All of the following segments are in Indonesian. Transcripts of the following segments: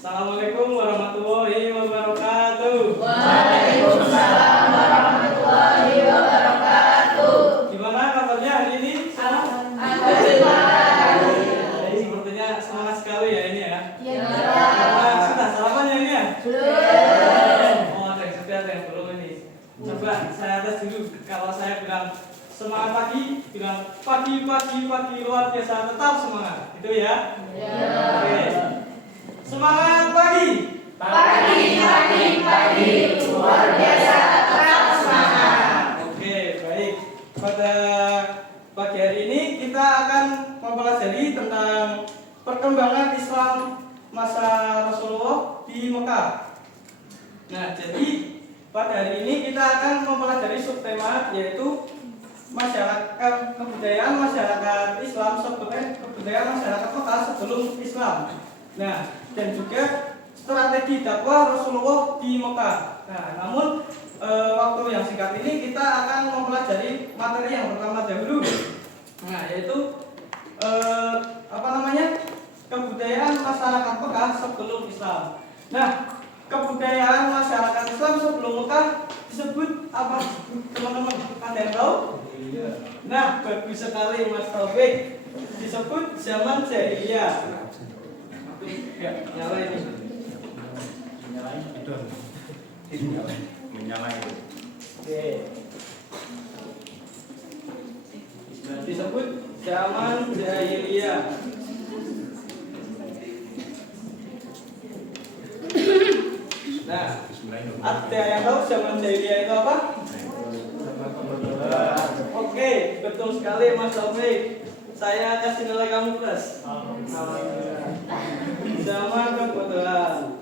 Assalamualaikum warahmatullahi wabarakatuh. Waalaikumsalam warahmatullahi wabarakatuh. Gimana kabarnya hari ini? Alhamdulillah. Sepertinya semangat sekali ya ini ya. Iya. Sudah sarapan ya ini ya? Belum. Oh, ada yang belum ini. Coba saya tes dulu. Kalau saya bilang semangat pagi, bilang pagi luar biasa, tetap semangat. Itu ya? Ya. Oke. Semangat pagi. Pagi, luar biasa, tetap semangat. Oke, baik. Pada pagi hari ini kita akan mempelajari tentang perkembangan Islam masa Rasulullah di Mekah. Nah, jadi pada hari ini kita akan mempelajari subtema yaitu kebudayaan masyarakat Islam kebudayaan masyarakat Mekah sebelum Islam. Nah, dan juga strategi dakwah Rasulullah di Mekah. Nah, namun waktu yang singkat ini kita akan mempelajari materi yang pertama dahulu. Nah, yaitu kebudayaan masyarakat Mekah sebelum Islam. Nah, kebudayaan masyarakat Islam sebelum Mekah disebut apa, teman-teman? Ada yang tahu? Nah, bagus sekali Mas Taufik. Disebut zaman jahiliyah. Ya, nyala ini. Menyala itu. Oke. Disebut zaman jahiliyah. Nah, ada yang tahu zaman jahiliyah itu apa? Oke, betul sekali Mas Taufik. Saya kasih nilai kamu plus. Zaman kebodohan.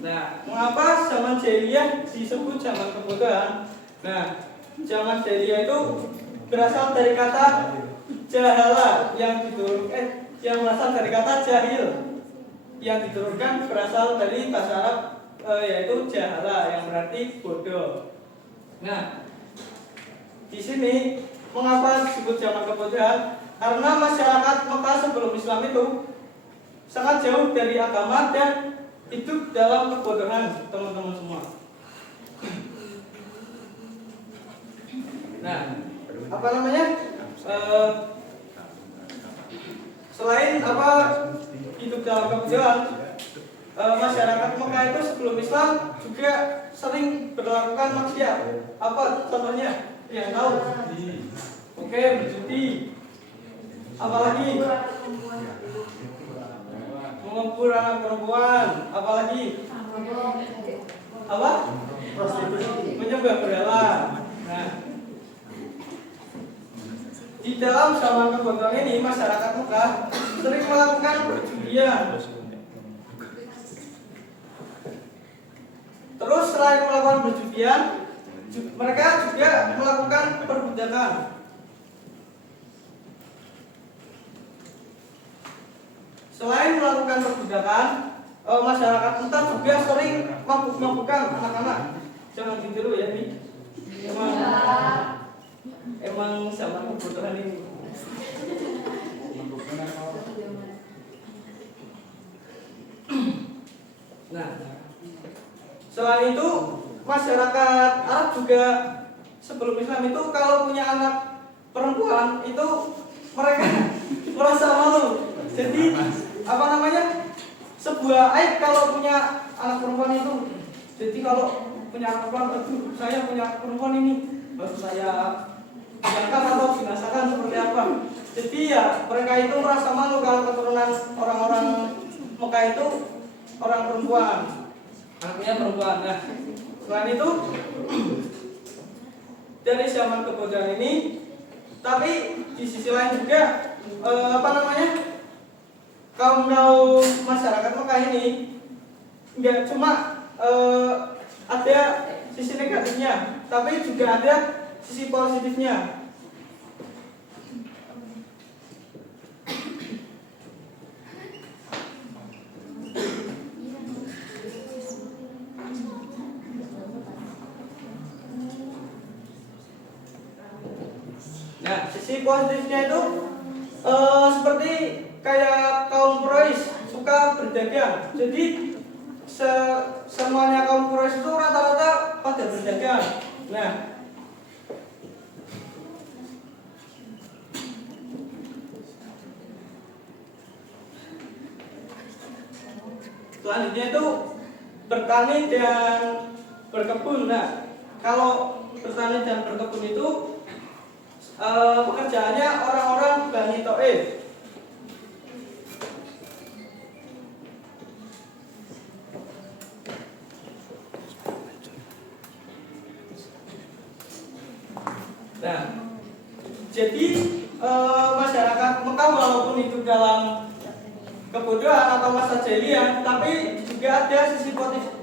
Nah, mengapa zaman jahiliyah disebut zaman kebodohan? Nah, zaman jahiliyah itu berasal dari kata jahala yang berasal dari kata jahil yang diturunkan berasal dari bahasa Arab yaitu jahala yang berarti bodoh. Nah, di sini mengapa disebut zaman kebodohan? Karena masyarakat Mekah sebelum Islam itu sangat jauh dari agama dan hidup dalam kebodohan, teman-teman semua. Nah, selain hidup dalam kebodohan, masyarakat Mekah itu sebelum Islam juga sering melakukan maksiat. Apa contohnya? Yang tahu? Oke, berjudi. Apalagi? Mengempur anak perempuan. Apalagi? Apa? Menyembah berhala. Nah, di dalam zaman kebodohan ini masyarakat Mekah sering melakukan perjudian. Terus selain melakukan perjudian, mereka juga melakukan perbudakan. Selain melakukan perbudakan, masyarakat Mekah juga sering mabuk-mabukan anak-anak. Jangan ditiru ya nih. Emang zaman kebutuhan ini. Nah, selain itu masyarakat Arab juga sebelum Islam itu kalau punya anak perempuan itu mereka merasa malu. Jadi sebuah aib kalau punya anak perempuan itu. Jadi kalau punya anak perempuan, saya punya anak perempuan ini, baru saya binasakan atau binasakan seperti apa. Jadi ya mereka itu merasa malu kalau keturunan orang-orang Mekah itu orang perempuan, anaknya perempuan. Nah, selain itu dari zaman kebodohan ini, tapi di sisi lain juga kaum masyarakat Mekah ini nggak cuma ada sisi negatifnya, tapi juga ada sisi positifnya. Nah, sisi positifnya itu seperti kayak kaum Quraisy suka berdagang. Jadi semuanya kaum Quraisy itu rata-rata pada berdagang. Nah, selanjutnya itu bertani dan berkebun. Nah, kalau bertani dan berkebun itu pekerjaannya orang-orang Bani Thaif. Nah, jadi masyarakat Mekah walaupun hidup dalam kebodohan atau masa jahiliyah, tapi juga ada sisi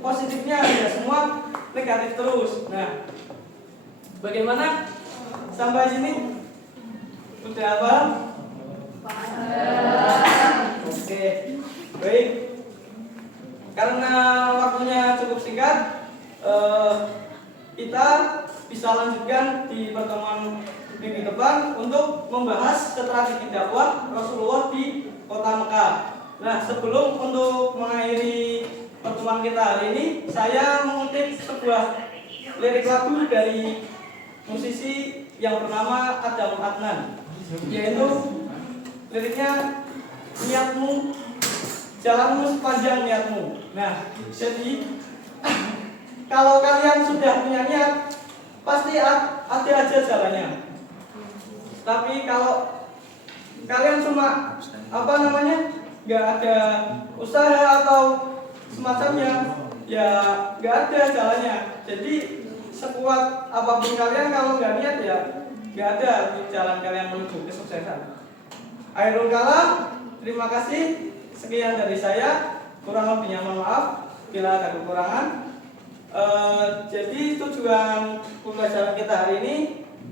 positifnya, ya semua negatif terus. Nah, bagaimana sampai sini? Udah apa? Oke, baik. Karena waktunya cukup singkat, kita bisa lanjutkan di pertemuan minggu depan untuk membahas strategi dakwah Rasulullah di kota Mekah. Nah, sebelum untuk mengakhiri pertemuan kita hari ini, saya mengutip sebuah lirik lagu dari musisi yang bernama Adam Adnan, yaitu liriknya, niatmu, jalanmu sepanjang niatmu. Nah, jadi kalau kalian sudah punya niat, pasti ada aja jalannya. Tapi kalau kalian cuma nggak ada usaha atau semacamnya, ya nggak ada jalannya. Jadi sekuat apapun kalian, kalau nggak niat ya nggak ada jalan kalian menuju kesuksesan. Akhirul kalam, terima kasih. Sekian dari saya. Kurang lebihnya mohon maaf bila ada kekurangan. Jadi tujuan pembelajaran kita hari ini,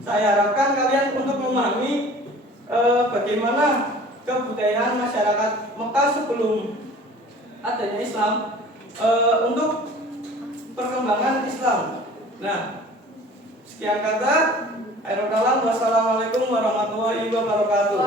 saya harapkan kalian untuk memahami bagaimana kebudayaan masyarakat Mekah sebelum adanya Islam, untuk perkembangan Islam. Nah, sekian kata. Akhirul kalam. Wassalamualaikum warahmatullahi wabarakatuh.